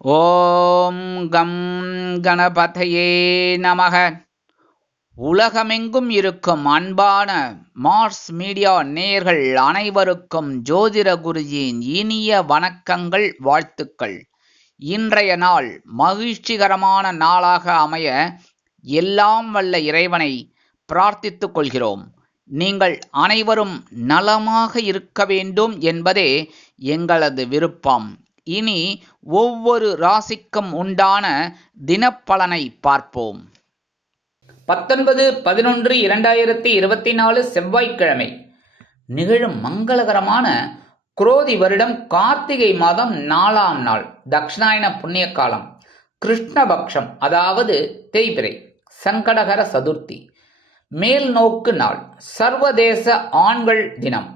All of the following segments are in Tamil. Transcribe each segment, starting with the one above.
ஓம் கம் கணபதையே நமக. உலகமெங்கும் இருக்கும் அன்பான மார்ஸ் மீடியா நேயர்கள் அனைவருக்கும் ஜோதிட குருஜியின் இனிய வணக்கங்கள், வாழ்த்துக்கள். இன்றைய நாள் மகிழ்ச்சிகரமான நாளாக அமைய எல்லாம் வல்ல இறைவனை பிரார்த்தித்துக் கொள்கிறோம். நீங்கள் அனைவரும் நலமாக இருக்க வேண்டும் என்பதே எங்களது விருப்பம். இனி ஒவ்வொரு ராசிக்கும் உண்டான தினப்பலனை பார்ப்போம். 19/11/2024 செவ்வாய்க்கிழமை நிகழும் மங்களகரமான குரோதி வருடம் கார்த்திகை மாதம் 4ஆம் நாள், தக்ஷணாயன புண்ணிய காலம், கிருஷ்ணபக்ஷம், அதாவது தேய்பிறை, சங்கடகர சதுர்த்தி, மேல் நோக்கு நாள், சர்வதேச ஆண்கள் தினம்,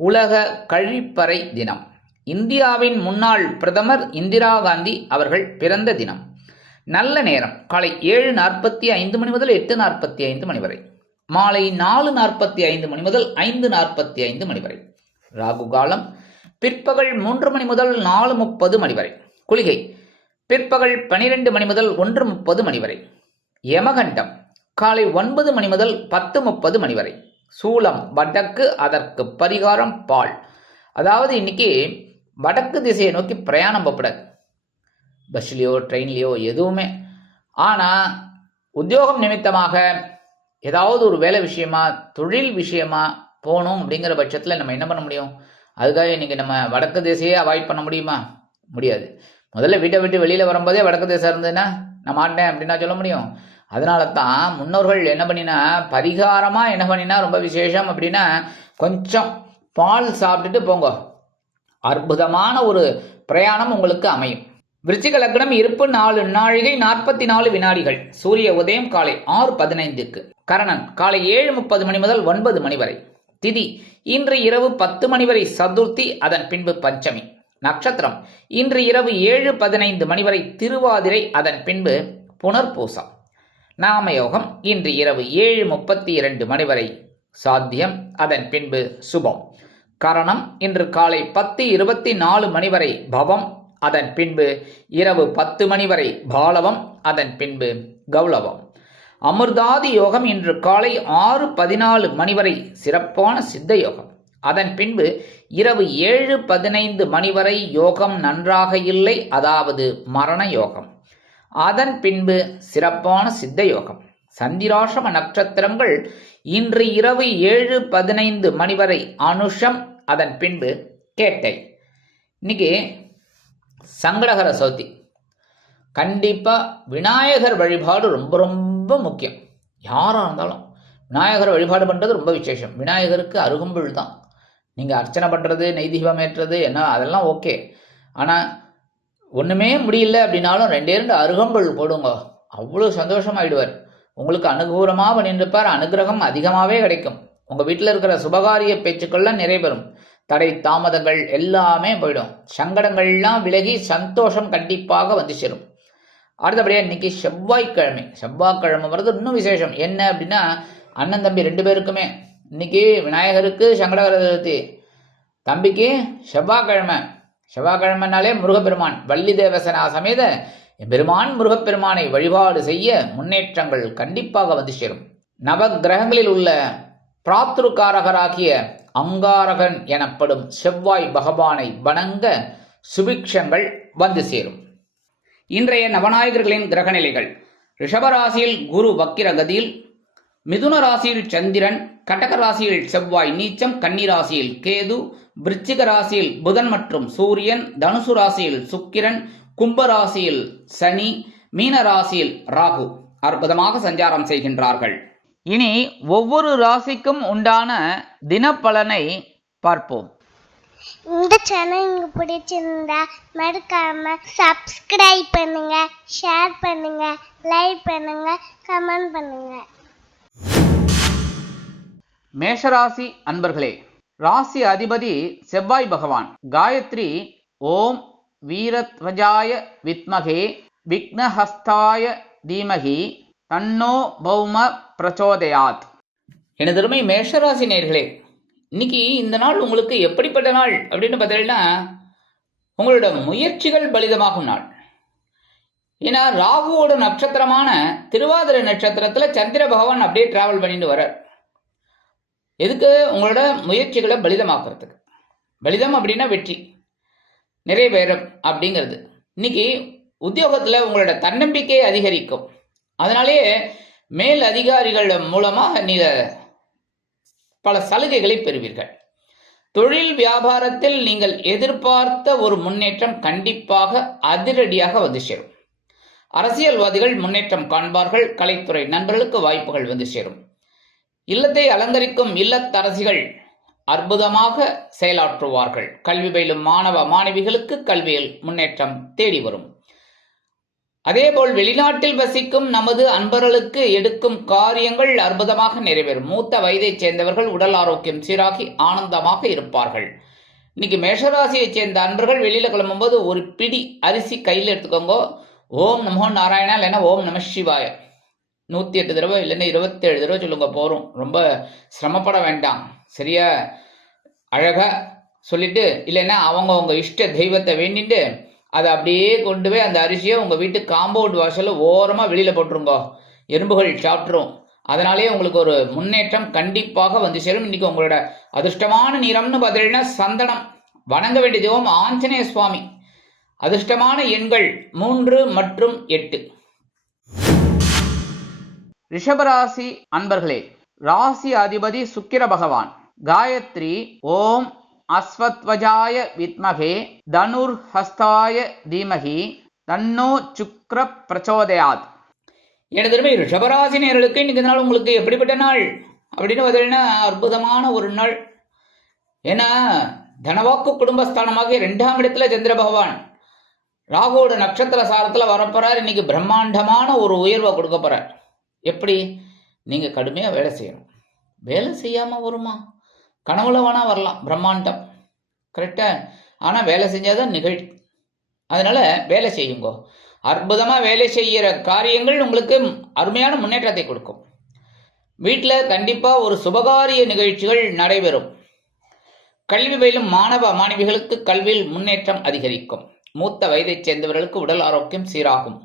உலக கழிப்பறை தினம், இந்தியாவின் முன்னாள் பிரதமர் இந்திரா காந்தி அவர்கள் பிறந்த தினம். நல்ல நேரம் காலை 7:45 மணி முதல் 8:45 மணி வரை, மாலை 4:45 மணி முதல் 5:45 மணி வரை. ராகு காலம் பிற்பகல் 3 மணி முதல் 4:30 மணி வரை. குளிகை பிற்பகல் 12 மணி முதல் 1:30 மணி வரை. யமகண்டம் காலை 9 மணி முதல் 10:30 மணி வரை. சூலம் வடக்கு, அதற்கு பரிகாரம் பால். அதாவது இன்னைக்கு வடக்கு திசையை நோக்கி பிரயாணம் போகக்கூடாது, பஸ்லையோ ட்ரெயின்லையோ எதுவுமே. ஆனால் உத்தியோகம் நிமித்தமாக ஏதாவது ஒரு வேலை விஷயமா, தொழில் விஷயமா போகணும் அப்படிங்கிற பட்சத்தில் நம்ம என்ன பண்ண முடியும்? அதுக்காக இன்றைக்கி நம்ம வடக்கு திசையே அவாய்ட் பண்ண முடியுமா? முடியாது. முதல்ல வீட்டை விட்டு வெளியில் வரும்போதே வடக்கு திசை இருந்ததுன்னா நான் மாட்டேன் அப்படின்னா சொல்ல முடியும். அதனால தான் முன்னோர்கள் என்ன பண்ணினா, பரிகாரமாக என்ன பண்ணினா ரொம்ப விசேஷம் அப்படின்னா, கொஞ்சம் பால் சாப்பிட்டுட்டு போங்க, அற்புதமான ஒரு பிரயாணம் உங்களுக்கு அமையும். விருச்சிக லக்னம், இருப்பு 4 நாழிகை 44 வினாடிகள். சூரிய உதயம் காலை 6:15க்கு. கரணன் காலை 7:30 மணி முதல் 9 மணி வரை. திதி இன்று இரவு 10 மணி வரை சதுர்த்தி, அதன் பின்பு பஞ்சமி. நட்சத்திரம் இன்று இரவு 7:15 மணி வரை திருவாதிரை, அதன் பின்பு புனர்பூசம். நாமயோகம் இன்று இரவு 7:32 மணி வரை சாத்தியம், அதன் பின்பு சுபம். கரணம் இன்று காலை 10:24 மணி வரை பவம், அதன் பின்பு இரவு 10 மணி வரை பாலவம், அதன் பின்பு கௌளவம். அமிர்தாதி யோகம் இன்று காலை 6:14 மணி வரை சிறப்பான சித்த யோகம், அதன் பின்பு இரவு 7:15 மணி வரை யோகம் நன்றாக இல்லை, அதாவது மரண யோகம், அதன் பின்பு சிறப்பான சித்த யோகம். சந்திராசிரம நட்சத்திரங்கள் இன்று இரவு 7:15 மணி வரை அனுஷம், அதன் பின்பு கேட்டை. இன்னைக்கு சங்கடகர சதுர்த்தி. கண்டிப்பாக விநாயகர் வழிபாடு ரொம்ப ரொம்ப முக்கியம். யாராக இருந்தாலும் விநாயகர் வழிபாடு பண்ணுறது ரொம்ப விசேஷம். விநாயகருக்கு அருகம்புல் தான். நீங்கள் அர்ச்சனை பண்ணுறது, நெய்தீபம் ஏற்றுறது என்ன அதெல்லாம் ஓகே. ஆனால் ஒன்றுமே முடியல அப்படின்னாலும் 2 அருகம்புல் போடுங்க, அவ்வளோ சந்தோஷமாயிடுவார். உங்களுக்கு அனுகூலமாக பண்ணிருப்பார், அனுகிரகம் அதிகமாகவே கிடைக்கும். உங்கள் வீட்டில் இருக்கிற சுபகாரிய பேச்சுக்கள்லாம் நிறைவேறும். தடை தாமதங்கள் எல்லாமே போயிடும். சங்கடங்கள்லாம் விலகி சந்தோஷம் கண்டிப்பாக வந்து சேரும். அடுத்தபடியாக இன்னைக்கு செவ்வாய்க்கிழமை வர்றது இன்னும் விசேஷம். என்ன அப்படின்னா, அண்ணன் தம்பி 2 பேருக்குமே இன்னைக்கு விநாயகருக்கு சங்கடகர சதுர்த்தி, தம்பிக்கு செவ்வாய்க்கிழமைனாலே முருகப்பெருமான், வள்ளி தேவசனா சமேத பெருமான் முருகப்பெருமானை வழிபாடு செய்ய முன்னேற்றங்கள் கண்டிப்பாக வந்து சேரும். நவ கிரகங்களில் உள்ள பிராத்ருக்காரகராகிய அங்காரகன் எனப்படும் செவ்வாய் பகவானை வணங்க சுபிக்ஷங்கள் வந்து சேரும். இன்றைய நவநாயகர்களின் கிரகநிலைகள்: ரிஷபராசியில் குரு வக்கிர கதியில், மிதுன ராசியில் சந்திரன், கடக ராசியில் செவ்வாய் நீச்சம், கன்னி ராசியில் கேது, விருச்சிக ராசியில் புதன் மற்றும் சூரியன், தனுசு ராசியில் சுக்கிரன், கும்ப ராசியில் சனி, மீன ராசியில் ராகு அற்புதமாக சஞ்சாரம் செய்கின்றார்கள். இனி ஒவ்வொரு ராசிக்கும் உண்டான தினப்பலனை பார்ப்போம். இந்த சேனல் உங்களுக்கு பிடிச்சிருந்தா மறக்காம சப்ஸ்கிரைப் பண்ணுங்க, ஷேர் பண்ணுங்க, லைக் பண்ணுங்க, கமெண்ட் பண்ணுங்க. மேஷராசி அன்பர்களே, ராசி அதிபதி செவ்வாய் பகவான். காயத்ரி ஓம் வீரத்வஜாய வித்மகே விக்னஹஸ்தாய தீமகி தன்னோ பௌம பிரச்சோதயாத். எனதருமை மேஷராசி நேயர்களே, இன்னைக்கு இந்த நாள் உங்களுக்கு எப்படிப்பட்ட நாள் அப்படின்னு பார்த்தீங்கன்னா, உங்களோட முயற்சிகள் பலிதமாகும் நாள். ஏன்னா ராகுவோட நட்சத்திரமான திருவாதிரை நட்சத்திரத்துல சந்திர பகவான் அப்படியே டிராவல் பண்ணிட்டு வர்றார். எதுக்கு? உங்களோட முயற்சிகளை பலிதமாக்குறதுக்கு. பலிதம் அப்படின்னா வெற்றி, நிறைவேறும் அப்படிங்கிறது. இன்னைக்கு உத்தியோகத்துல உங்களோட தன்னம்பிக்கை அதிகரிக்கும். அதனாலேயே மேல் அதிகாரிகள் மூலமாக நீங்க பல சலுகைகளை பெறுவீர்கள். தொழில் வியாபாரத்தில் நீங்கள் எதிர்பார்த்த ஒரு முன்னேற்றம் கண்டிப்பாக அதிரடியாக வந்து சேரும். அரசியல்வாதிகள் முன்னேற்றம் காண்பார்கள். கலைத்துறை நண்பர்களுக்கு வாய்ப்புகள் வந்து சேரும். இல்லத்தை அலங்கரிக்கும் இல்லத்தரசிகள் அற்புதமாக செயலாற்றுவார்கள். கல்வி பயிலும் மாணவ மாணவிகளுக்கு கல்வியில் முன்னேற்றம் தேடி வரும். அதேபோல் வெளிநாட்டில் வசிக்கும் நமது அன்பர்களுக்கு எடுக்கும் காரியங்கள் அற்புதமாக நிறைவேறும். மூத்த வயதைச் சேர்ந்தவர்கள் உடல் ஆரோக்கியம் சீராகி ஆனந்தமாக இருப்பார்கள். இன்னைக்கு மேஷராசியைச் சேர்ந்த அன்பர்கள் வெளியில கிளம்பும்போது ஒரு பிடி அரிசி கையில் எடுத்துக்கோங்க. ஓம் நமோ நாராயணா இல்லைன்னா ஓம் நம சிவாய 108 தடவை இல்லைன்னா 27 தடவை சொல்லுங்க, போகிறோம். ரொம்ப சிரமப்பட வேண்டாம். சரியா? அழகா சொல்லிட்டு இல்லைன்னா அவங்க இஷ்ட தெய்வத்தை வேண்டிட்டு அதை அப்படியே கொண்டு போய் அந்த அரிசியை உங்கள் வீட்டு காம்பவுண்ட் வாசலில் ஓரமாக வெளியில் போட்டுருங்க. எறும்புகள் சாப்பிட்ரும். அதனாலே உங்களுக்கு ஒரு முன்னேற்றம் கண்டிப்பாக வந்து சேரும். இன்னைக்கு உங்களோட அதிர்ஷ்டமான நிறம்னு பார்த்தீங்கன்னா சந்தனம். வணங்க வேண்டிய தெய்வம் ஆஞ்சநேய சுவாமி. அதிர்ஷ்டமான எண்கள் 3 மற்றும் 8. ரிஷபராசி அன்பர்களே, ராசி அதிபதி சுக்கிர பகவான். காயத்ரி ஓம் அஸ்வத்வஜாய வித்மகே தனுர் ஹஸ்தாய தீமகி தன்னோ சுக்ர பிரச்சோதயாத். எனது ரிஷபராசி நேயர்களுக்கு இன்னைக்கு நாள் உங்களுக்கு எப்படிப்பட்ட நாள் அப்படின்னு பார்த்தீங்கன்னா அற்புதமான ஒரு நாள். ஏன்னா தனவாக்கு குடும்பஸ்தானமாக 2ஆம் இடத்துல சந்திர பகவான் ராகுவோட நட்சத்திர சாரத்தில் வரப்போறார். இன்னைக்கு பிரம்மாண்டமான ஒரு உயர்வை கொடுக்க போறார். எப்படி? நீங்க கடுமையா வேலை செய்யணும். வேலை செய்யாம வருமா? கனவுல வேணா வரலாம் பிரம்மாண்டம், கரெக்டா? ஆனா வேலை செஞ்சாதான் நிகழ்ச்சி. அதனால வேலை செய்யுங்க. அற்புதமா வேலை செய்கிற காரியங்கள் உங்களுக்கு அருமையான முன்னேற்றத்தை கொடுக்கும். வீட்டில் கண்டிப்பா ஒரு சுபகாரிய நிகழ்ச்சிகள் நடைபெறும். கல்வி பயிலும் மாணவ மாணவிகளுக்கு கல்வியில் முன்னேற்றம் அதிகரிக்கும். மூத்த வயதைச் சேர்ந்தவர்களுக்கு உடல் ஆரோக்கியம் சீராகும்.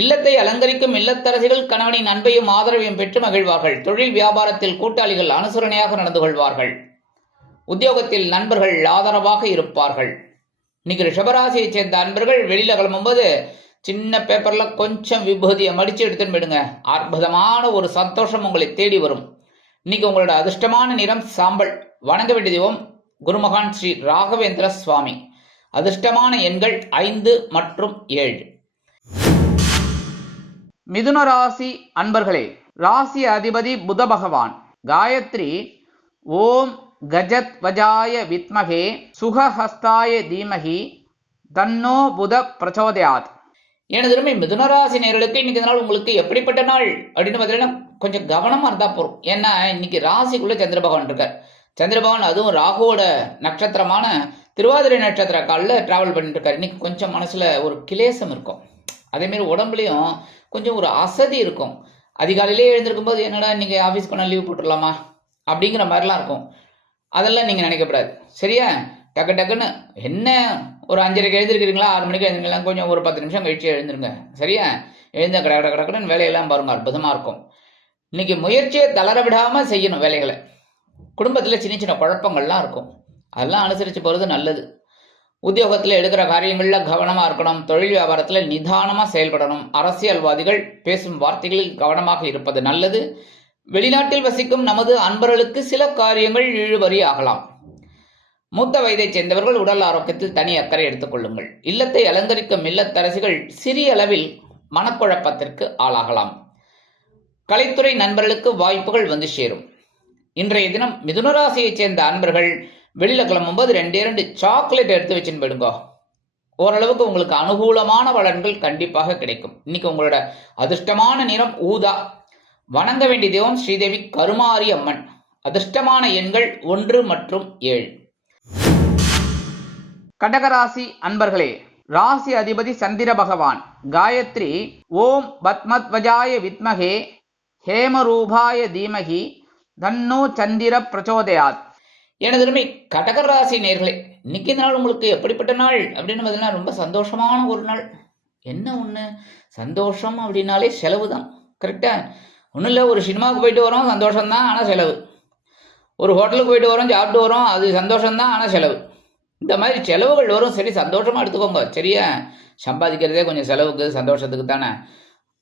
இல்லத்தை அலங்கரிக்கும் இல்லத்தரசிகள் கணவனின் அன்பையும் ஆதரவையும் பெற்று மகிழ்வார்கள். தொழில் வியாபாரத்தில் கூட்டாளிகள் அனுசரணையாக நடந்து கொள்வார்கள். உத்தியோகத்தில் நண்பர்கள் ஆதரவாக இருப்பார்கள். இன்னைக்கு ரிஷபராசியைச் சேர்ந்த அன்பர்கள் வெளியில கிளம்பும்போது சின்ன பேப்பர்ல கொஞ்சம் விபூதியை மடிச்சு எடுத்துன்னு போயிடுங்க. அற்புதமான ஒரு சந்தோஷம் உங்களை தேடி வரும். இன்னைக்கு உங்களோட அதிர்ஷ்டமான நிறம் சாம்பல். வணங்க வேண்டிய தெய்வம் குருமகான் ஸ்ரீ ராகவேந்திர சுவாமி. அதிர்ஷ்டமான எண்கள் 5 மற்றும் 7. மிதுன ராசி அன்பர்களே, ராசி அதிபதி புத பகவான். காயத்ரி ஓம் கஜத் வஜாய வித்மகே சுகஹஸ்தாய தீமகி தன்னோ புத பிரச்சோதயாத். எனது மிதுனராசி நேயர்களுக்கு இன்னைக்கு நாள் உங்களுக்கு எப்படிப்பட்ட நாள் அப்படின்னு பார்த்தீங்கன்னா கொஞ்சம் கவனமா இருந்தா போறோம். ஏன்னா இன்னைக்கு ராசிக்குள்ள சந்திர பகவான் இருக்கார். சந்திர பகவான் அதுவும் ராகுவோட நட்சத்திரமான திருவாதிரை நட்சத்திர காலில் டிராவல் பண்ணிட்டு இருக்காரு. இன்னைக்கு கொஞ்சம் மனசுல ஒரு கிளேசம் இருக்கும். அதேமாரி உடம்புலையும் கொஞ்சம் ஒரு அசதி இருக்கும். அதிகாலையிலே எழுந்திருக்கும் போது என்னடா இன்னைக்கு ஆஃபீஸ் பண்ண லீவ் போட்டுடலாமா அப்படிங்கிற மாதிரிலாம் இருக்கும். அதெல்லாம் நீங்கள் நினைக்கக்கூடாது. சரியா? டக்கு டக்குன்னு என்ன ஒரு 5:30க்கு எழுந்திருக்கிறீங்களா, 6 மணிக்கு எழுந்திருக்கலாம், கொஞ்சம் ஒரு 10 நிமிஷம் கழிச்சு எழுந்துருங்க. சரியா? எழுந்த கடக்கடன்னு வேலையெல்லாம் பாருங்க, அற்புதமாக இருக்கும். இன்னைக்கு முயற்சியை தளர விடாமல் செய்யணும் வேலைகளை. குடும்பத்தில் சின்ன சின்ன குழப்பங்கள்லாம் இருக்கும், அதெல்லாம் அனுசரித்து போகிறது நல்லது. உத்தியோகத்தில் எடுக்கிற காரியங்களில் கவனமாக இருக்கணும். தொழில் வியாபாரத்தில் நிதானமாக செயல்படணும். அரசியல்வாதிகள் பேசும் வார்த்தைகளில் கவனமாக இருப்பது நல்லது. வெளிநாட்டில் வசிக்கும் நமது அன்பர்களுக்கு சில காரியங்கள் இழுபறி ஆகலாம். மூத்த வயதைச் சேர்ந்தவர்கள் உடல் ஆரோக்கியத்தில் தனி அக்கறை எடுத்துக்கொள்ளுங்கள். இல்லத்தை அலங்கரிக்கும் இல்லத்தரசிகள் சிறிய அளவில் மனக்குழப்பத்திற்கு ஆளாகலாம். கலைத்துறை நண்பர்களுக்கு வாய்ப்புகள் வந்து சேரும். இன்றைய தினம் மிதுனராசியைச் சேர்ந்த அன்பர்கள் வெளியில கிளம்பும்போது 2 சாக்லேட் எடுத்து வச்சுன்னு போயிடுங்க. ஓரளவுக்கு உங்களுக்கு அனுகூலமான பலன்கள் கண்டிப்பாக கிடைக்கும். இன்னைக்கு உங்களோட அதிர்ஷ்டமான நிறம் ஊதா. வணங்க வேண்டிய தெய்வம் ஸ்ரீதேவி கருமாரி அம்மன். அதிர்ஷ்டமான எண்கள் 1 மற்றும் 7. கடகராசி அன்பர்களே, ராசி அதிபதி சந்திர பகவான். காயத்ரி ஓம் பத்மத்வஜாய வித்மகே ஹேமரூபாய தீமகி தன்னோ சந்திர பிரச்சோதயாத். எனது கடகராசி நேர்களே, இன்னைக்கு நாள் உங்களுக்கு எப்படிப்பட்ட நாள் அப்படின்னு பார்த்தீங்கன்னா ரொம்ப சந்தோஷமான ஒரு நாள். என்ன ஒன்று, சந்தோஷம் அப்படின்னாலே செலவு தான். கரெக்டா? ஒன்றும் இல்லை, ஒரு சினிமாவுக்கு போயிட்டு வரோம் சந்தோஷம்தான், ஆனால் செலவு. ஒரு ஹோட்டலுக்கு போயிட்டு வரோம், சாப்பிட்டு வரோம், அது சந்தோஷம்தான், ஆனால் செலவு. இந்த மாதிரி செலவுகள் வரும். சரி, சந்தோஷமாக எடுத்துக்கோங்க. சரியா? சம்பாதிக்கிறதே கொஞ்சம் செலவுக்கு சந்தோஷத்துக்கு தானே.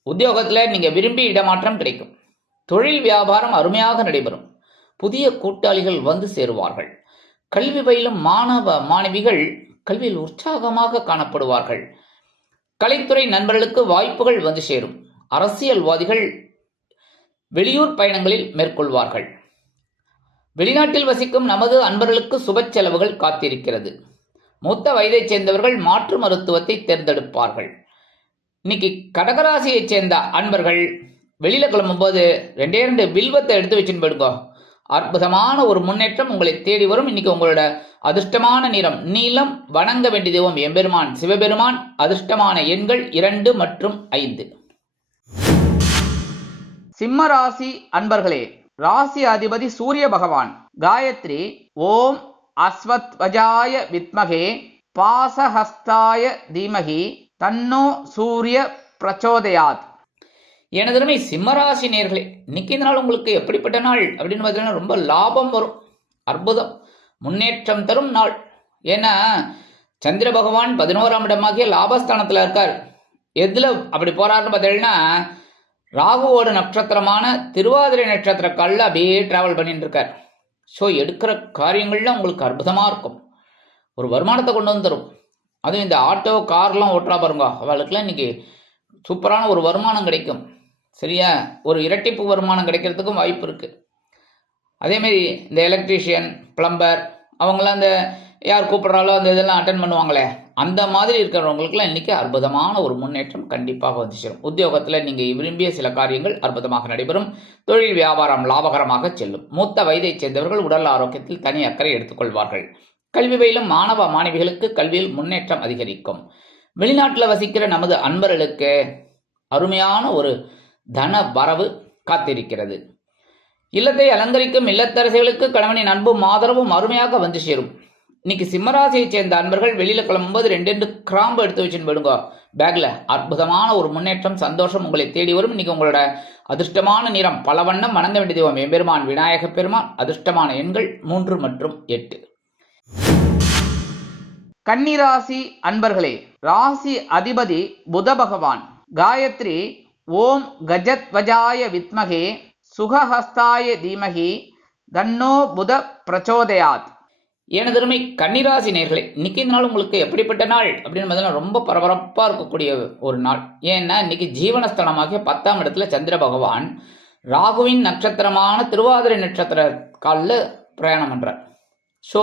உத்தியோகத்தில் நீங்கள் விரும்பி இடமாற்றம் கிடைக்கும். தொழில் வியாபாரம் அருமையாக நடைபெறும். புதிய கூட்டாளிகள் வந்து சேருவார்கள். கல்வி பயிலும் மாணவ மாணவிகள் கல்வியில் உற்சாகமாக காணப்படுவார்கள். கலைத்துறை நண்பர்களுக்கு வாய்ப்புகள் வந்து சேரும். அரசியல்வாதிகள் வெளியூர் பயணங்களில் மேற்கொள்வார்கள். வெளிநாட்டில் வசிக்கும் நமது அன்பர்களுக்கு சுப செலவுகள் காத்திருக்கிறது. மூத்த வயதைச் சேர்ந்தவர்கள் மாற்று மருத்துவத்தை தேர்ந்தெடுப்பார்கள். இன்னைக்கு கடகராசியைச் சேர்ந்த அன்பர்கள் வெளியில கிளம்பும்போது 2 வில்வத்தை எடுத்து வச்சுன்னு போயிடுங்க. அற்புதமான ஒரு முன்னேற்றம் உங்களை தேடி வரும். இன்னைக்கு உங்களோட அதிர்ஷ்டமான நிறம் நீலம். வணங்க வேண்டிய தெய்வம் எம்பெருமான் சிவபெருமான். அதிர்ஷ்டமான எண்கள் 2 மற்றும் 5. சிம்ம ராசி அன்பர்களே, ராசி அதிபதி சூரிய பகவான். காயத்ரி ஓம் அஸ்வத்வஜாய வித்மகே பாசஹஸ்தாய தீமகி தன்னோ சூரிய பிரச்சோதயாத். எனதருமை சிம்மராசி நேர்களே, இன்னைக்கு இந்த நாள் உங்களுக்கு எப்படிப்பட்ட நாள் அப்படின்னு பார்த்தீங்கன்னா ரொம்ப லாபம் வரும். அற்புதம், முன்னேற்றம் தரும் நாள். ஏன்னா சந்திர பகவான் 11ஆம் இடமாகிய லாபஸ்தானத்தில் இருக்கார். எதில் அப்படி போறாருன்னு பார்த்தீங்கன்னா ராகுவோட நட்சத்திரமான திருவாதிரை நட்சத்திர காலில் அப்படியே டிராவல் பண்ணிட்டு இருக்கார். ஸோ எடுக்கிற காரியங்கள்லாம் உங்களுக்கு அற்புதமாக இருக்கும். ஒரு வருமானத்தை கொண்டு வந்துடும். அதுவும் இந்த ஆட்டோ கார்லாம் ஓட்டுறா பாருங்க, அவளுக்குலாம் இன்னைக்கு சூப்பரான ஒரு வருமானம் கிடைக்கும். சரியா? ஒரு இரட்டிப்பு வருமானம் கிடைக்கிறதுக்கும் வாய்ப்பு இருக்குது. அதேமாரி இந்த எலக்ட்ரீஷியன், பிளம்பர், அவங்களாம் அந்த யார் கூப்பிட்றாலோ அந்த இதெல்லாம் அட்டன் பண்ணுவாங்களே, அந்த மாதிரி இருக்கிறவங்களுக்குலாம் இன்றைக்கி அற்புதமான ஒரு முன்னேற்றம் கண்டிப்பாக வந்து சேரும். உத்தியோகத்தில் நீங்கள் விரும்பிய சில காரியங்கள் அற்புதமாக நடைபெறும். தொழில் வியாபாரம் லாபகரமாக செல்லும். மூத்த வயதைச் சேர்ந்தவர்கள் உடல் ஆரோக்கியத்தில் தனி அக்கறை எடுத்துக்கொள்வார்கள். கல்வி பயிலும் மாணவ மாணவிகளுக்கு கல்வியில் முன்னேற்றம் அதிகரிக்கும். வெளிநாட்டில் வசிக்கிற நமது அன்பர்களுக்கு அருமையான ஒரு தன வரவு காத்திருக்கிறது. இல்லத்தை அலங்கரிக்கும் இல்லத்தரசிகளுக்கு கணவனின் அன்பும் ஆதரவும் அருமையாக வந்து சேரும். இன்னைக்கு சிம்மராசியை சேர்ந்த அன்பர்கள் வெளியில கிளம்பும்போது 2 கிராம்பு எடுத்து வச்சுன்னு போயிடுங்க பேக்ல. அற்புதமான ஒரு முன்னேற்றம் சந்தோஷம் உங்களை தேடி வரும். இன்னைக்கு உங்களோட அதிர்ஷ்டமான நிறம் பல வண்ணம். வணங்க வேண்டிய தெய்வம் எம்பெருமான் விநாயக பெருமான். அதிர்ஷ்டமான எண்கள் 3 மற்றும் 8. கன்னிராசி அன்பர்களே, ராசி அதிபதி புத பகவான். காயத்ரி ஓம் கஜத்வஜாய வித்மகே சுகஹஸ்தாய தீமகி தன்னோ புத பிரச்சோதயாத். எனதருமை கன்னிராசி நேர்களே, இன்னைக்கு இந்த நாள் உங்களுக்கு எப்படிப்பட்ட நாள் அப்படின்னு பார்த்தீங்கன்னா ரொம்ப பரபரப்பாக இருக்கக்கூடிய ஒரு நாள். ஏன்னா இன்னைக்கு ஜீவனஸ்தலமாகிய 10ஆம் இடத்துல சந்திர பகவான் ராகுவின் நட்சத்திரமான திருவாதிரை நட்சத்திர காலில் பிரயாணம் பண்ணுறார். ஸோ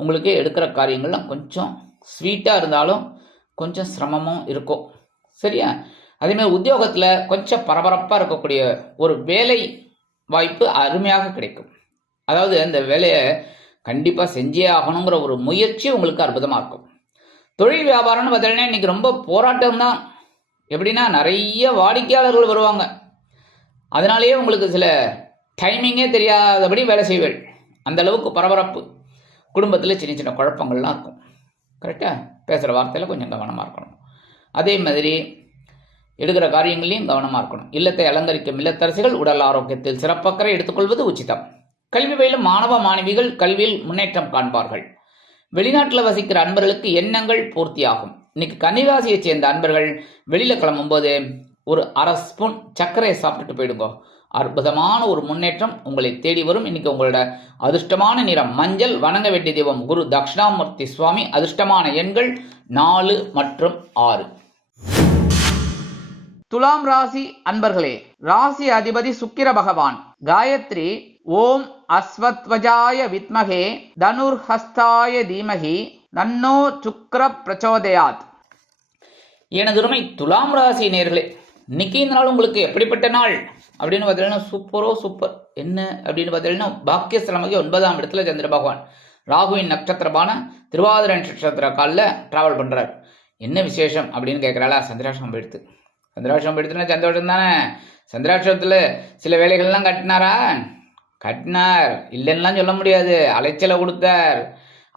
உங்களுக்கு எடுக்கிற காரியங்கள்லாம் கொஞ்சம் ஸ்வீட்டாக இருந்தாலும் கொஞ்சம் சிரமமும் இருக்கும். சரியா? அதேமாதிரி உத்தியோகத்தில் கொஞ்சம் பரபரப்பாக இருக்கக்கூடிய ஒரு வேலை வாய்ப்பு அருமையாக கிடைக்கும். அதாவது அந்த வேலையை கண்டிப்பாக செஞ்சே ஆகணுங்கிற ஒரு முயற்சி உங்களுக்கு அற்புதமாக இருக்கும். தொழில் வியாபாரம்னு பார்த்தீங்கன்னா இன்றைக்கி ரொம்ப போராட்டம் தான். எப்படின்னா நிறைய வாடிக்கையாளர்கள் வருவாங்க. அதனாலேயே உங்களுக்கு சில டைமிங்கே தெரியாதபடி வேலை செய்வீர்கள். அந்த அளவுக்கு பரபரப்பு. குடும்பத்தில் சின்ன சின்ன குழப்பங்கள்லாம் இருக்கும். கரெக்டாக? பேசுகிற வார்த்தையில் கொஞ்சம் கவனமாக இருக்கணும். அதே மாதிரி எடுக்கிற காரியங்களையும் கவனமாக இருக்கணும். இல்லத்தை அலங்கரிக்கும் இல்லத்தரசிகள் உடல் ஆரோக்கியத்தில் சிறப்பக்கறை எடுத்துக்கொள்வது உச்சிதம். கல்வி பயிலும் மாணவ மாணவிகள் கல்வியில் முன்னேற்றம் காண்பார்கள். வெளிநாட்டில் வசிக்கிற அன்பர்களுக்கு எண்ணங்கள் பூர்த்தியாகும். இன்னைக்கு கன்னிராசியைச் சேர்ந்த அன்பர்கள் வெளியில் கிளம்பும்போது ஒரு 1/2 ஸ்பூன் சர்க்கரையை சாப்பிட்டுட்டு போயிடுங்க. அற்புதமான ஒரு முன்னேற்றம் உங்களை தேடி வரும். இன்னைக்கு உங்களோட அதிர்ஷ்டமான நிறம் மஞ்சள். வணங்க வேண்டிய தெய்வம் குரு தட்சிணாமூர்த்தி சுவாமி. அதிர்ஷ்டமான எண்கள் 4 மற்றும் 6. துலாம் ராசி அன்பர்களே, ராசி அதிபதி சுக்கிர பகவான். காயத்ரி ஓம் அஸ்வத்வஜாய வித்மகே தனுர்ஹஸ்தாய தீமகி தன்னோ சுக்கிர பிரச்சோதயாத். எனதுரிமை துலாம் ராசி நேர்களே, இன்னைக்கு இந்த நாள் உங்களுக்கு எப்படிப்பட்ட நாள் அப்படின்னு பார்த்தீங்கன்னா சூப்பர். என்ன அப்படின்னு பார்த்தீங்கன்னா பாக்கியஸ்தலமாகி 9ஆம் இடத்துல சந்திர பகவான் ராகுவின் நட்சத்திரமான திருவாதிரை நட்சத்திர காலில் டிராவல் பண்ணுறார். என்ன விசேஷம் அப்படின்னு கேட்குறாளா? சந்திராஷ்டமம் எடுத்து. சந்திராஷ்டமம் எடுத்துனா சந்தோஷம் தானே. சந்திராஷ்டமத்தில் சில வேலைகள்லாம் கட்டினார் இல்லைன்னெலாம் சொல்ல முடியாது. அலைச்சலை கொடுத்தார்.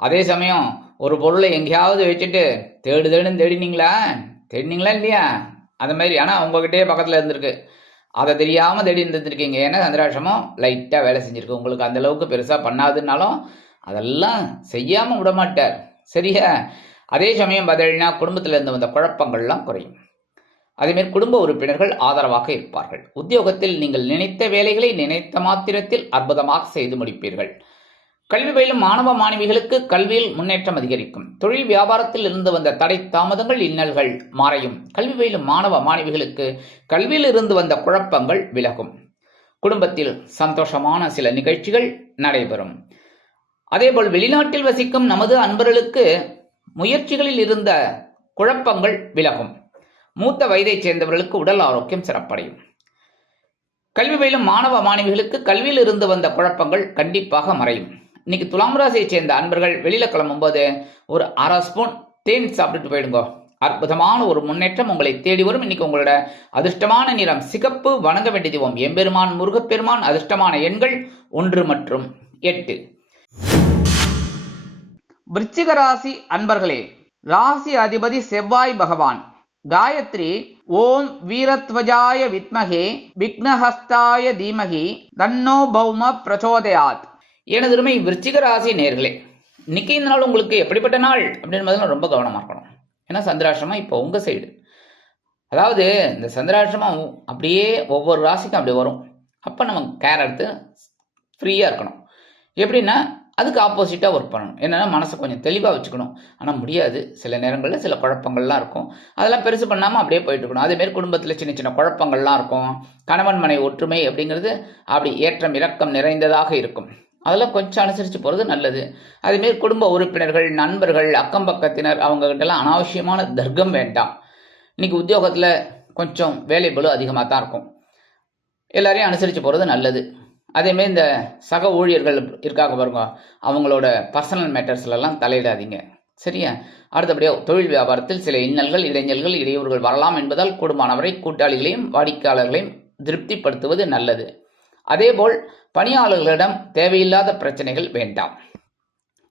அதே சமயம் ஒரு பொருளை எங்கேயாவது வச்சுட்டு தேடுன்னு தேடினீங்களா? தேடினீங்களா இல்லையா? அது மாதிரி. ஆனால் உங்ககிட்டயே பக்கத்தில் இருந்திருக்கு, அதை தெரியாமல் தேடி இருந்துருக்கீங்க. ஏன்னா சந்திராஷ்டமம் லைட்டாக வேலை செஞ்சுருக்கு. உங்களுக்கு அந்தளவுக்கு பெருசாக பண்ணாதுன்னாலும் அதெல்லாம் செய்யாமல் விட மாட்டார். சரியா? அதே சமயம் பார்த்தீங்கன்னா குடும்பத்தில் இருந்து வந்த குழப்பங்கள்லாம் குறையும். அதேமாரி குடும்ப உறுப்பினர்கள் ஆதரவாக இருப்பார்கள். உத்தியோகத்தில் நீங்கள் நினைத்த வேலைகளை நினைத்த மாத்திரத்தில் அற்புதமாக செய்து முடிப்பீர்கள். கல்வி பயிலும் மாணவ மாணவிகளுக்கு கல்வியில் முன்னேற்றம் அதிகரிக்கும். தொழில் வியாபாரத்தில் இருந்து வந்த தடை தாமதங்கள் இன்னல்கள் மாறையும். கல்வி பயிலும் மாணவ மாணவிகளுக்கு கல்வியில் இருந்து வந்த குழப்பங்கள் விலகும். குடும்பத்தில் சந்தோஷமான சில நிகழ்ச்சிகள் நடைபெறும். அதேபோல் வெளிநாட்டில் வசிக்கும் நமது அன்பர்களுக்கு முயற்சிகளில் இருந்த குழப்பங்கள் விலகும். மூத்த வயதைச் சேர்ந்தவர்களுக்கு உடல் ஆரோக்கியம் சிறப்படையும். கல்வி பயிலும் மாணவ மாணவிகளுக்கு கல்வியில் இருந்து வந்த குழப்பங்கள் கண்டிப்பாக மறையும். இன்னைக்கு துலாம் ராசியைச் சேர்ந்த அன்பர்கள் வெளியில கிளம்பும்போது ஒரு 1/2 ஸ்பூன் தேன் சாப்பிட்டுட்டு போயிடுங்க. அற்புதமான ஒரு முன்னேற்றம் உங்களை தேடி வரும். இன்னைக்கு உங்களோட அதிர்ஷ்டமான நிறம் சிகப்பு. வணங்க வேண்டிய தெய்வம் எம்பெருமான் முருகப்பெருமான். அதிர்ஷ்டமான எண்கள் 1 மற்றும் 8. விருச்சிக ராசி அன்பர்களே, ராசி அதிபதி செவ்வாய் பகவான். காயத்ரி ஓம் வீரத்வஜாய வித்மகே விக்னஹஸ்தாய தீமகி தன்னோ பௌம பிரச்சோதயாத். எனதுமை விருச்சிக ராசி நேர்களே, இன்னைக்கு இந்த நாள் உங்களுக்கு எப்படிப்பட்ட நாள் அப்படின்னு ரொம்ப கவனமாக இருக்கணும். ஏன்னா சந்திராஷ்டமம் இப்போ உங்கள் சைடு. அதாவது இந்த சந்திராஷ்டமம் அப்படியே ஒவ்வொரு ராசிக்கும் அப்படி வரும். அப்போ நம்ம கேர் எடுத்து ஃப்ரீயாக இருக்கணும். எப்படின்னா அதுக்கு ஆப்போசிட்டாக ஒர்க் பண்ணணும். என்னென்னா மனசை கொஞ்சம் தெளிவாக வச்சுக்கணும். ஆனால் முடியாது, சில நேரங்களில் சில குழப்பங்கள்லாம் இருக்கும். அதெல்லாம் பெருசு பண்ணாமல் அப்படியே போயிட்டு இருக்கணும். அதேமாரி குடும்பத்தில் சின்ன சின்ன குழப்பங்கள்லாம் இருக்கும். கணவன் மனை ஒற்றுமை அப்படிங்கிறது அப்படி ஏற்றம் இறக்கம் நிறைந்ததாக இருக்கும். அதெல்லாம் கொஞ்சம் அனுசரித்து போகிறது நல்லது. அதேமாரி குடும்ப உறுப்பினர்கள், நண்பர்கள், அக்கம் பக்கத்தினர் அவங்ககிட்டலாம் அனாவசியமான தர்க்கம் வேண்டாம். இன்றைக்கி உத்தியோகத்தில் கொஞ்சம் வேலை பளு அதிகமாக தான் இருக்கும். எல்லாரையும் அனுசரித்து போகிறது நல்லது. அதேமாரி இந்த சக ஊழியர்கள் இருக்காங்க பாருங்க, அவங்களோட பர்சனல் மேட்டர்ஸ்லாம் தலையிடாதீங்க. சரியா? அடுத்தபடியாக தொழில் வியாபாரத்தில் சில இன்னல்கள், இடைஞ்சல்கள், இடையூறுகள் வரலாம் என்பதால் கூடுமானவரை கூட்டாளிகளையும் வாடிக்கையாளர்களையும் திருப்திப்படுத்துவது நல்லது. அதேபோல் பணியாளர்களிடம் தேவையில்லாத பிரச்சனைகள் வேண்டாம்.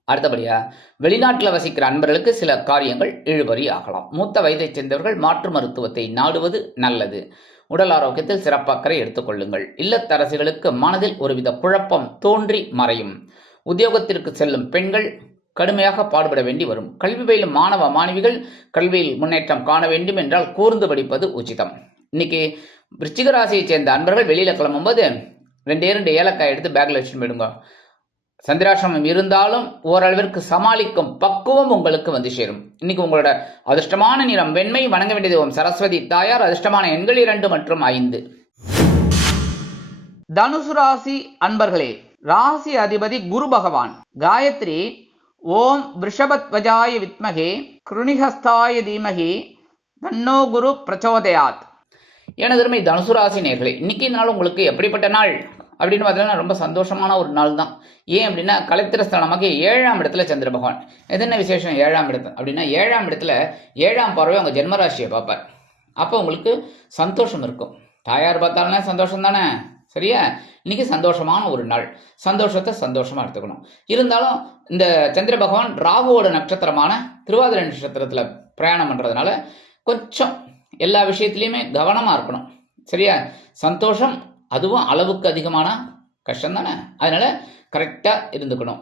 அடுத்தபடியாக வெளிநாட்டில் வசிக்கிற அன்பர்களுக்கு சில காரியங்கள் இழுபறி ஆகலாம். மூத்த வயதைச் சேர்ந்தவர்கள் மாற்று மருத்துவத்தை நாடுவது நல்லது. உடல் ஆரோக்கியத்தில் சிறப்பாக்கரை எடுத்துக்கொள்ளுங்கள். இல்லத்தரசிகளுக்கு மனதில் ஒருவித குழப்பம் தோன்றி மறையும். உத்தியோகத்திற்கு செல்லும் பெண்கள் கடுமையாக பாடுபட வேண்டி வரும். கல்வி பயிலும் மாணவ மாணவிகள் கல்வியில் முன்னேற்றம் காண வேண்டும் என்றால் கூர்ந்து படிப்பது உச்சிதம். இன்னைக்கு விருச்சிக ராசியைச் சேர்ந்த அன்பர்கள் வெளியில கிளம்பும்போது 2 ஏலக்காய் எடுத்து பேக்கில் வச்சுட்டு போயிடுங்க. சந்திராசிரமம் இருந்தாலும் ஓரளவிற்கு சமாளிக்கும் பக்குவம் உங்களுக்கு வந்து சேரும். இன்னைக்கு உங்களோட அதிர்ஷ்டமான நிறம் வெண்மை. வணங்க வேண்டிய தெய்வம் சரஸ்வதி தாயார். அதிர்ஷ்டமான எண்கள் 2 மற்றும் 5. தனுசு ராசி அன்பர்களே, ராசி அதிபதி குரு பகவான். காயத்ரி ஓம் ரிஷபத்வஜாய வித்மகே கிருணிஹஸ்தாய தீமகி தன்னோ குரு பிரச்சோதயாத். எனதருமை தனுசு ராசி நேர்களே, இன்னைக்கு இந்த நாள் உங்களுக்கு எப்படிப்பட்ட நாள் அப்படின்னு பார்த்தீங்கன்னா ரொம்ப சந்தோஷமான ஒரு நாள் தான். ஏன் அப்படின்னா கலைத்திரஸ்தானமாக 7ஆம் இடத்துல சந்திர பகவான். இது என்ன விசேஷம் 7ஆம் இடத்துல அப்படின்னா, 7ஆம் இடத்துல 7ஆம் பார்வை அவங்க ஜென்மராசியை பார்ப்பார். அப்போ உங்களுக்கு சந்தோஷம் இருக்கும். தாயார் பார்த்தாலுமே சந்தோஷம் தானே. சரியா? இன்னைக்கு சந்தோஷமான ஒரு நாள். சந்தோஷத்தை சந்தோஷமாக எடுத்துக்கணும். இருந்தாலும் இந்த சந்திர பகவான் ராகுவோட நட்சத்திரமான திருவாதிரை நட்சத்திரத்தில் பிரயாணம் பண்ணுறதுனால கொஞ்சம் எல்லா விஷயத்துலையுமே கவனமாக இருக்கணும். சரியா? சந்தோஷம் அதுவும் அளவுக்கு அதிகமான கஷ்டம் தானே. அதனால கரெக்டாக இருந்துக்கணும்.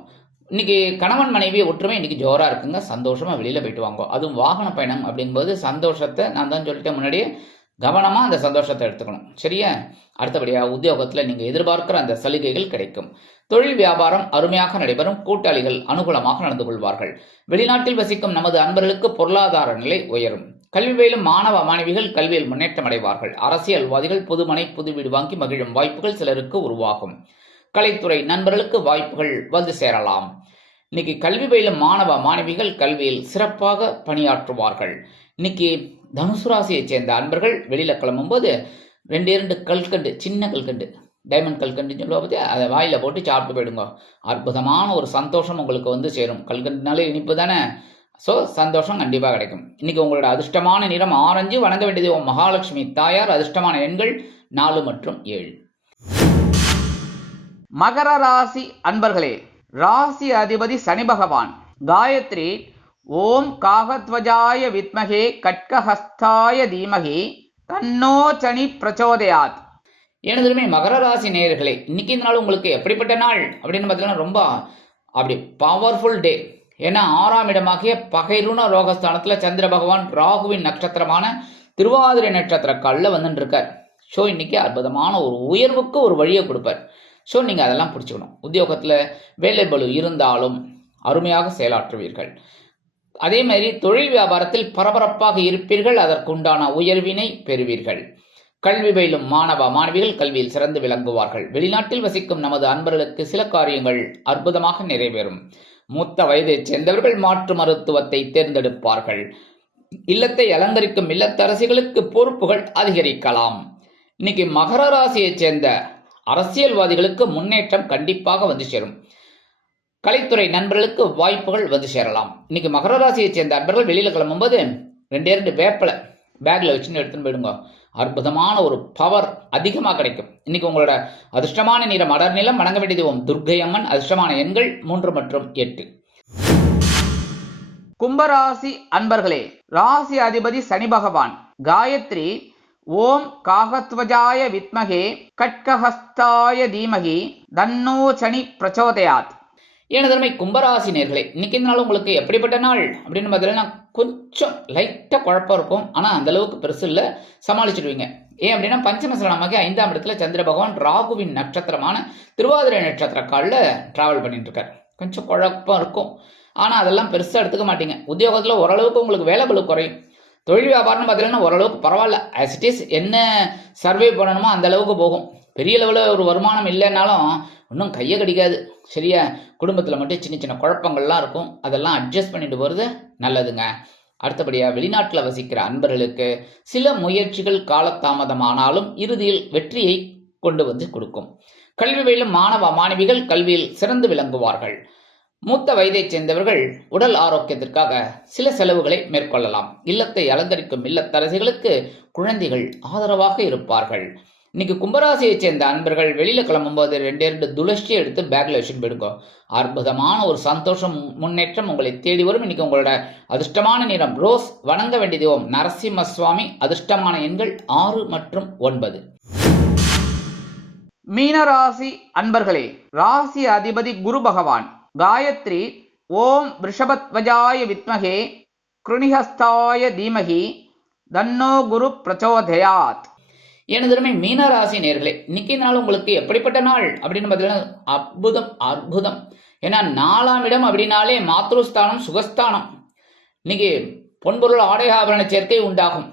இன்னைக்கு கணவன் மனைவி ஒற்றுமை இன்னைக்கு ஜோராக இருக்குங்க. சந்தோஷமாக வெளியில் போயிட்டு வாங்க. அதுவும் வாகன பயணம் அப்படிங்கும்போது சந்தோஷத்தை நான் தான் சொல்லிட்டேன் முன்னாடியே, கவனமாக அந்த சந்தோஷத்தை எடுத்துக்கணும். சரியா? அடுத்தபடியாக உத்தியோகத்தில் நீங்கள் எதிர்பார்க்குற அந்த சலுகைகள் கிடைக்கும். தொழில் வியாபாரம் அருமையாக நடைபெறும். கூட்டாளிகள் அனுகூலமாக நடந்து கொள்வார்கள். வெளிநாட்டில் வசிக்கும் நமது அன்பர்களுக்கு பொருளாதார நிலை உயரும். கல்வி பயிலும் மாணவ மாணவிகள் கல்வியில் முன்னேற்றம் அடைவார்கள். அரசியல்வாதிகள் புதுமனை புது வீடு வாங்கி மகிழும் வாய்ப்புகள் சிலருக்கு உருவாகும். கலைத்துறை நண்பர்களுக்கு வாய்ப்புகள் வந்து சேரலாம். இன்னைக்கு கல்வி பயிலும் மாணவ மாணவிகள் கல்வியில் சிறப்பாக பணியாற்றுவார்கள். இன்னைக்கு தனுசு ராசியைச் சேர்ந்த அன்பர்கள் வெளியில கிளம்பும்போது 2 கல்கண்டு, சின்ன கல்கண்டு, டைமண்ட் கல்கண்டுன்னு சொல்லுவாங்க, அதை வாயில போட்டு சாப்பிட்டு போயிடுங்க. அற்புதமான ஒரு சந்தோஷம் உங்களுக்கு வந்து சேரும். கல்கண்டுனாலே இனிப்பு தானே. ஸோ சந்தோஷம் கண்டிப்பாக கிடைக்கும். இன்னைக்கு உங்களோட அதிர்ஷ்டமான நிறம் ஆரஞ்சு. வணங்க வேண்டியது மகாலட்சுமி தாயார். அதிர்ஷ்டமான எண்கள் 4 மற்றும் 7. மகர ராசி அன்பர்களே, ராசி அதிபதி சனி பகவான். காயத்ரி ஓம் காகத்வஜாய வித்மகே கட்கஹஸ்தாய தீமகி தன்னோ சனி பிரச்சோதயாத். எனதுமே மகர ராசி நேயர்களே, இன்னைக்கு இந்த நாள் உங்களுக்கு எப்படிப்பட்ட நாள் அப்படின்னு பார்த்தீங்கன்னா ரொம்ப அப்படி பவர்ஃபுல் டே. ஏன்னா 6ஆம் இடமாகிய பகைருண ரோகஸ்தானத்தில் சந்திர பகவான் ராகுவின் நட்சத்திரமான திருவாதிரை நட்சத்திர காலில் வந்துட்டு இருக்கார். ஸோ இன்னைக்கு அற்புதமான ஒரு உயர்வுக்கு ஒரு வழியை கொடுப்பார். ஸோ நீங்கள் அதெல்லாம் பிடிச்சிக்கணும். உத்தியோகத்தில் வேலை பளு இருந்தாலும் அருமையாக செயலாற்றுவீர்கள். அதே மாதிரி தொழில் வியாபாரத்தில் பரபரப்பாக இருப்பீர்கள். அதற்குண்டான உயர்வினை பெறுவீர்கள். கல்வி பயிலும் மாணவ மாணவிகள் கல்வியில் சிறந்து விளங்குவார்கள். வெளிநாட்டில் வசிக்கும் நமது அன்பர்களுக்கு சில காரியங்கள் அற்புதமாக நிறைவேறும். மூத்த வயதைச் சேர்ந்தவர்கள் மாற்று மருத்துவத்தை தேர்ந்தெடுப்பார்கள். இல்லத்தை அலங்கரிக்கும் இல்லத்தரசிகளுக்கு பொறுப்புகள் அதிகரிக்கலாம். இன்னைக்கு மகர ராசியைச் சேர்ந்த அரசியல்வாதிகளுக்கு முன்னேற்றம் கண்டிப்பாக வந்து சேரும். கலைத்துறை நண்பர்களுக்கு வாய்ப்புகள் வந்து சேரலாம். இன்னைக்கு மகர ராசியைச் சேர்ந்த அன்பர்கள் வெளியில் கிளம்பும்போது 2 வேப்பலை பேக்கில் வச்சுன்னு எடுத்துன்னு போயிடுங்க. அற்புதமான ஒரு பவர் அதிகமாக கிடைக்கும். இன்னைக்கு உங்களோட அதிர்ஷ்டமான நிறம் அடர் நிலம். வணங்க வேண்டிய தெய்வம் துர்க்கை அம்மன். அதிர்ஷ்டமான எண்கள் 3 மற்றும் 8. கும்பராசி அன்பர்களே, ராசி அதிபதி சனி பகவான். காயத்ரி ஓம் காகத்வஜாய வித்மகே கட்கஹஸ்தாய தீமகி தன்னோ சனி பிரச்சோதயாத். எனதருமை கும்பராசி நேர்களே, இன்னைக்கு இந்த நாள் உங்களுக்கு எப்படிப்பட்ட நாள் அப்படின்னு பார்த்தீங்கன்னா கொஞ்சம் லைட்டாக குழப்பம் இருக்கும். ஆனால் அந்த அளவுக்கு பெருசு இல்லை, சமாளிச்சுடுவீங்க. ஏன் அப்படின்னா பஞ்சமசலனமாகி 5ஆம் இடத்துல சந்திர பகவான் ராகுவின் நட்சத்திரமான திருவாதிரை நட்சத்திர காலில் டிராவல் பண்ணிட்டு இருக்கார். கொஞ்சம் குழப்பம் இருக்கும், ஆனால் அதெல்லாம் பெருசாக எடுத்துக்க மாட்டீங்க. உத்தியோகத்தில் ஓரளவுக்கு உங்களுக்கு வேலை பளு குறையும். தொழில் வியாபாரம்னு பார்த்தீங்கன்னா ஓரளவுக்கு பரவாயில்ல. ஆஸ் இட் இஸ் என்ன சர்வே பண்ணணுமோ அந்த அளவுக்கு போகும். பெரிய லெவலில் ஒரு வருமானம் இல்லைன்னாலும் இன்னும் கையை கடிக்காது. சரியா, குடும்பத்தில் மட்டும் சின்ன சின்ன குழப்பங்கள்லாம் இருக்கும். அதெல்லாம் அட்ஜஸ்ட் பண்ணிட்டு போகிறது நல்லதுங்க. அடுத்தபடியாக வெளிநாட்டில் வசிக்கிற அன்பர்களுக்கு சில முயற்சிகள் காலதாமதமானாலும் இறுதியில் வெற்றியை கொண்டு வந்து கொடுக்கும். கல்வி பயிலும் மாணவ மாணவிகள் கல்வியில் சிறந்து விளங்குவார்கள். மூத்த வயதைச் சேர்ந்தவர்கள் உடல் ஆரோக்கியத்திற்காக சில செலவுகளை மேற்கொள்ளலாம். இல்லத்தை அலங்கரிக்கும் இல்லத்தரசிகளுக்கு குழந்தைகள் ஆதரவாக இருப்பார்கள். இன்னைக்கு கும்பராசியைச் சேர்ந்த அன்பர்கள் வெளியில கிளம்பும்போது 2 துளசி எடுத்து பேக்ல வச்சுட்டு போயிடுங்க. அற்புதமான ஒரு சந்தோஷம் முன்னேற்றம் உங்களை தேடி வரும். இன்னைக்கு உங்களோட அதிர்ஷ்டமான நிறம் ரோஸ். வணங்க வேண்டிய தெய்வம் நரசிம்ம சுவாமி. அதிர்ஷ்டமான எண்கள் 6 மற்றும் 9. மீனராசி அன்பர்களே, ராசி அதிபதி குரு பகவான். காயத்ரி ஓம் ரிஷபத்வஜாய வித்மகே கிருணிஹஸ்தாய தீமகி தன்னோ குரு பிரச்சோதயாத். எனதுமே மீனராசி நேர்களே, இன்னைக்கு நாள் உங்களுக்கு எப்படிப்பட்ட நாள் அப்படின்னு பார்த்தீங்கன்னா அற்புதம் அற்புதம். ஏன்னா 4ஆம் இடம் அப்படின்னாலே மாத்ருஸ்தானம் சுகஸ்தானம். இன்னைக்கு பொன்பொருள் ஆடை ஆபரண சேர்க்கை உண்டாகும்.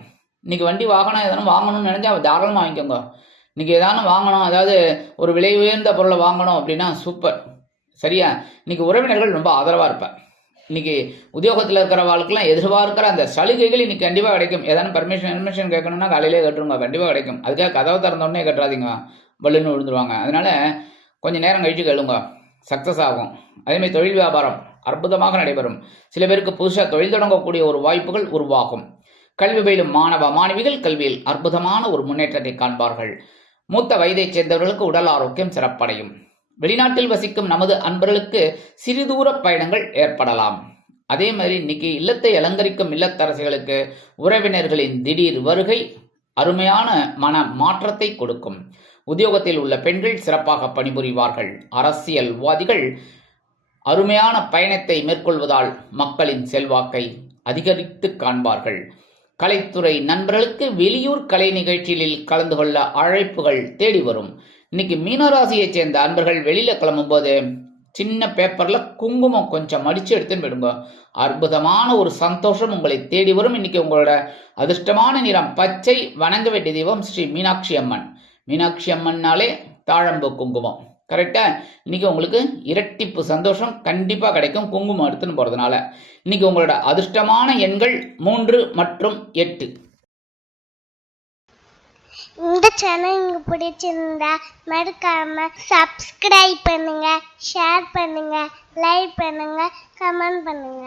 இன்னைக்கு வண்டி வாகனம் எதனா வாங்கணும்னு நினைஞ்சா தாராளமாக வாங்கிக்கோங்க. இன்னைக்கு எதானு வாங்கணும், அதாவது ஒரு விலை உயர்ந்த பொருளை வாங்கணும் அப்படின்னா சூப்பர். சரியா, இன்னைக்கு உறவினர்கள் ரொம்ப ஆதரவாக இருப்பேன். இன்னைக்கு உத்தியோகத்தில் இருக்கிற வாழ்க்கெல்லாம் எதிர்பார்க்கிற அந்த சலுகைகள் இன்னைக்கு கண்டிப்பாக கிடைக்கும். ஏதாவது பர்மிஷன் கேட்கணும்னா காலையிலே கட்டுருங்க, கண்டிப்பாக கிடைக்கும். அதுக்காக கதவை திறந்தோடனே கட்டுறாதீங்க, பல்லுன்னு விழுந்துருவாங்க. அதனால கொஞ்சம் நேரம் கழிச்சு கேளுங்க, சக்ஸஸ் ஆகும். அதேமாதிரி தொழில் வியாபாரம் அற்புதமாக நடைபெறும். சில பேருக்கு புதுசாக தொழில் தொடங்கக்கூடிய ஒரு வாய்ப்புகள் உருவாகும். கல்வி பயிலும் மாணவ மாணவிகள் கல்வியில் அற்புதமான ஒரு முன்னேற்றத்தை காண்பார்கள். மூத்த வயதைச் சேர்ந்தவர்களுக்கு உடல் ஆரோக்கியம் சிறப்படையும். வெளிநாட்டில் வசிக்கும் நமது அன்பர்களுக்கு சிறுதூர பயணங்கள் ஏற்படலாம். அதே மாதிரி இன்னைக்கு இல்லத்தை அலங்கரிக்கும் இல்லத்தரசிகளுக்கு உறவினர்களின் திடீர் வருகை அருமையான மன மாற்றத்தை கொடுக்கும். உத்தியோகத்தில் உள்ள பெண்கள் சிறப்பாக பணிபுரிவார்கள். அரசியல்வாதிகள் அருமையான பயணத்தை மேற்கொள்வதால் மக்களின் செல்வாக்கை அதிகரித்து காண்பார்கள். கலைத்துறை நண்பர்களுக்கு வெளியூர் கலை நிகழ்ச்சிகளில் கலந்து கொள்ள அழைப்புகள் தேடி வரும். இன்னைக்கு மீனராசியைச் சேர்ந்த அன்பர்கள் வெளியில கிளம்பும்போது சின்ன பேப்பர்ல குங்குமம் கொஞ்சம் மடிச்சு எடுத்துன்னு போயிடுங்க. அற்புதமான ஒரு சந்தோஷம் உங்களை தேடி வரும். இன்னைக்கு உங்களோட அதிர்ஷ்டமான நிறம் பச்சை. வணங்க வேண்டிய தெய்வம் ஸ்ரீ மீனாட்சி அம்மன். மீனாட்சி அம்மன்னாலே தாழம்பு குங்குமம். கரெக்டா, இன்னைக்கு உங்களுக்கு இரட்டிப்பு சந்தோஷம் கண்டிப்பா கிடைக்கும் குங்குமம் எடுத்துன்னு போறதுனால. இன்னைக்கு உங்களோட அதிர்ஷ்டமான எண்கள் 3 மற்றும் 8. இந்த சேனல் உங்களுக்கு பிடிச்சிருந்தா மறக்காம சப்ஸ்கிரைப் பண்ணுங்க, ஷேர் பண்ணுங்க, லைக் பண்ணுங்க, கமெண்ட் பண்ணுங்க.